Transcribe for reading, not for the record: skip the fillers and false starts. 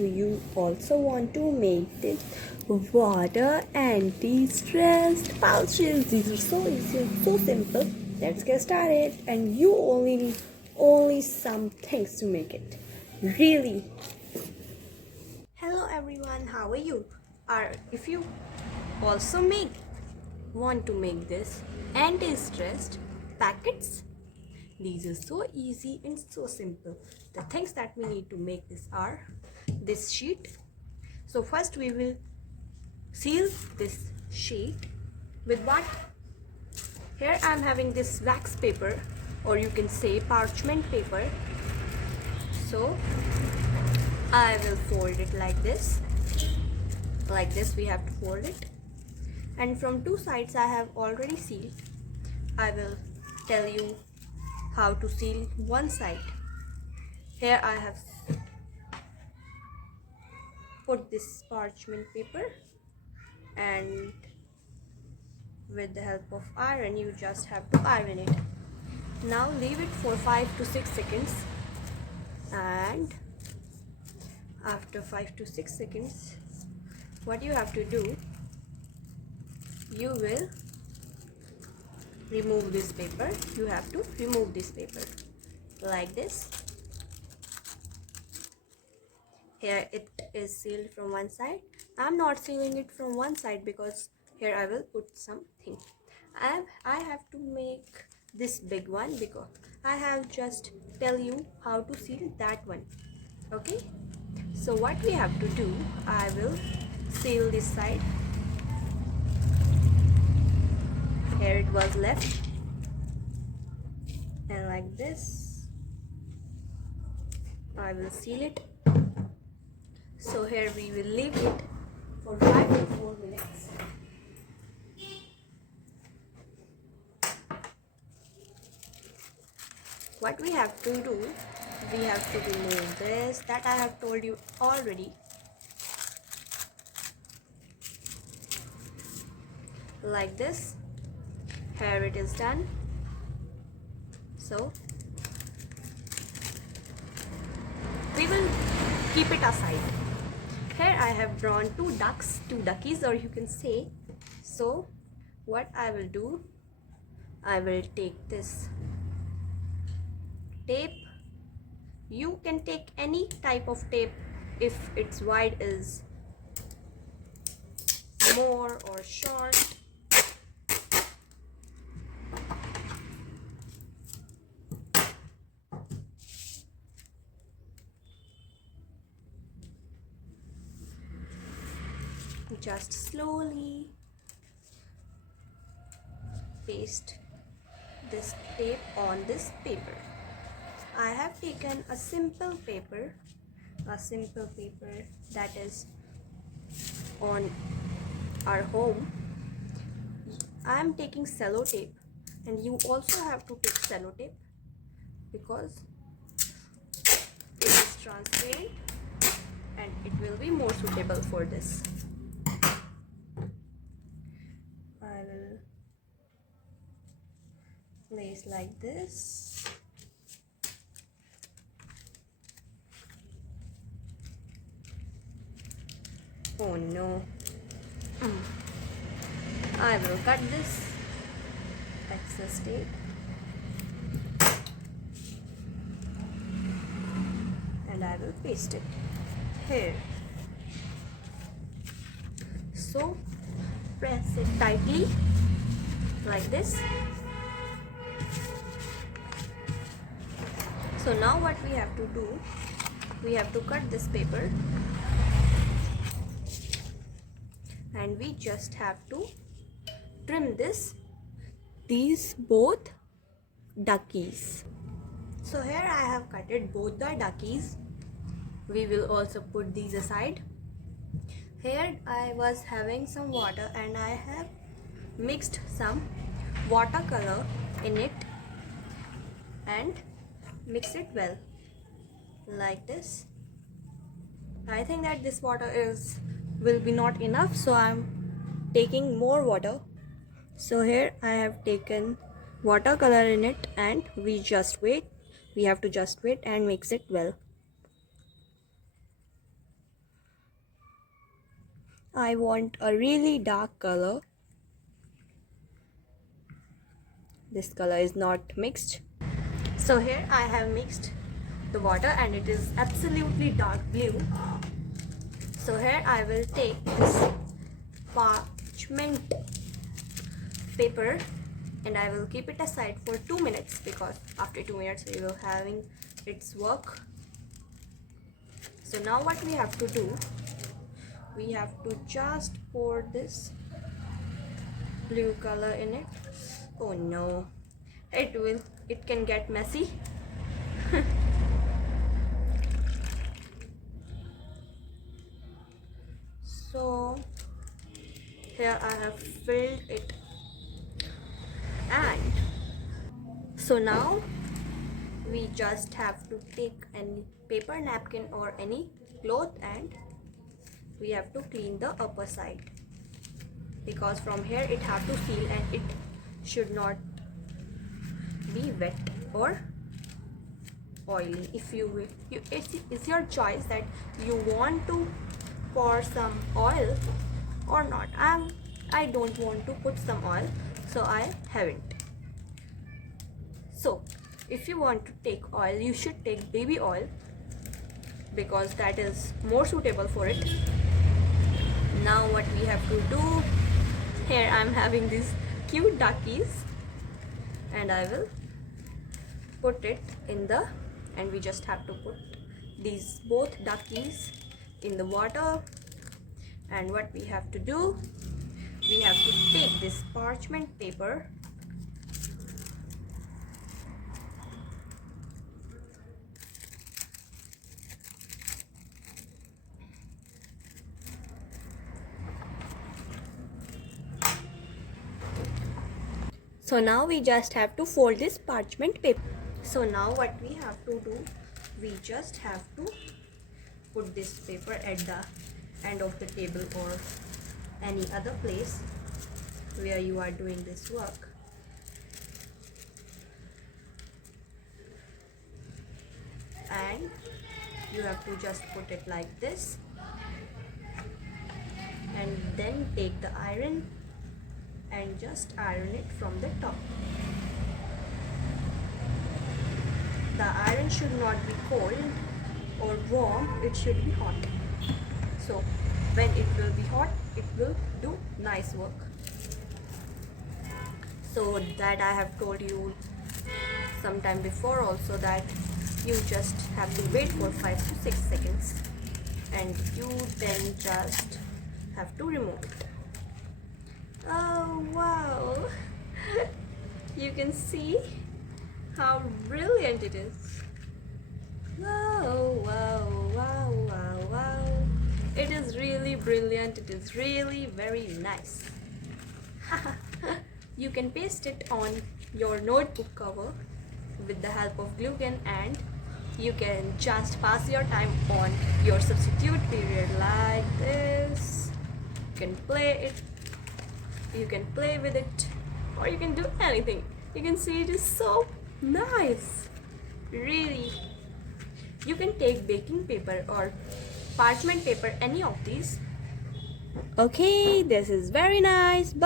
Do you also want to make this water anti-stressed pouches? These are so easy and so simple. Let's get started. And you only need only some things to make it. Really. Hello everyone, how are you? If you also want to make this anti-stressed packets, these are so easy and so simple. The things that we need to make this are this sheet. So first we will seal this sheet with what? Here I am having this wax paper, or you can say parchment paper. So I will fold it like this. Like this we have to fold it. And from two sides I have already sealed. I will tell you how to seal one side. Here I have put this parchment paper, and with the help of iron you just have to iron it. Now leave it for 5 to 6 seconds, and after 5 to 6 seconds what you have to do, you will remove this paper. You have to remove this paper like this. Here it is sealed from one side. I'm not sealing it from one side because here I will put something. I have to make this big one because I have just tell you how to seal that one. Okay, so what we have to do, I will seal this side. Here it was left, and like this I will seal it. So here we will leave it for 5 to 4 minutes. What we have to do, we have to remove this, that I have told you already. Like this. Here it is done. So we will keep it aside. Here I have drawn two duckies, or you can say. So what I will do, I will take this tape. You can take any type of tape if its wide is more or short. Just slowly paste this tape on this paper. I have taken a simple paper that is on our home. I am taking sellotape, and you also have to take sellotape because it is transparent and it will be more suitable for this. I will place like this. Oh no. I will cut this excess tape and I will paste it here. So press it tightly like this. So now what we have to do, we have to cut this paper, and we just have to trim these both duckies. So here I have cutted both the duckies. We will also put these aside. Here I was having some water, and I have mixed some watercolor in it and mix it well like this. I think that this water will be not enough, so I'm taking more water. So here I have taken watercolor in it, and we have to just wait and mix it well. I want a really dark color. This color is not mixed. So here I have mixed the water and it is absolutely dark blue. So here I will take this parchment paper and I will keep it aside for 2 minutes, because after 2 minutes we will having its work. So now what we have to do, we have to just pour this blue color in it. Oh no, it can get messy. So here I have filled it, and so now we just have to take any paper napkin or any cloth and we have to clean the upper side, because from here it have to seal and it should not be wet or oily. If you will, it's your choice that you want to pour some oil or not. I don't want to put some oil, so I haven't. So if you want to take oil, you should take baby oil, because that is more suitable for it. Now what we have to do, here I'm having these cute duckies and I will put it in the, and we just have to put these both duckies in the water. And what we have to do, we have to take this parchment paper so now we just have to fold this parchment paper. So now what we have to do, we just have to put this paper at the end of the table or any other place where you are doing this work. And you have to just put it like this and then take the iron and just iron it from the top. The iron should not be cold or warm, it should be hot. So when it will be hot, it will do nice work. So that I have told you sometime before also, that you just have to wait for 5 to 6 seconds and you then just have to remove it. Oh wow, you can see how brilliant it is. Wow, wow, wow, wow, wow. It is really brilliant. It is really very nice. You can paste it on your notebook cover with the help of glue gun, and you can just pass your time on your substitute period like this. You can play it, you can play with it, or you can do anything. You can see it is so nice. Really, you can take baking paper or parchment paper, any of these. Okay, this is very nice. Bye.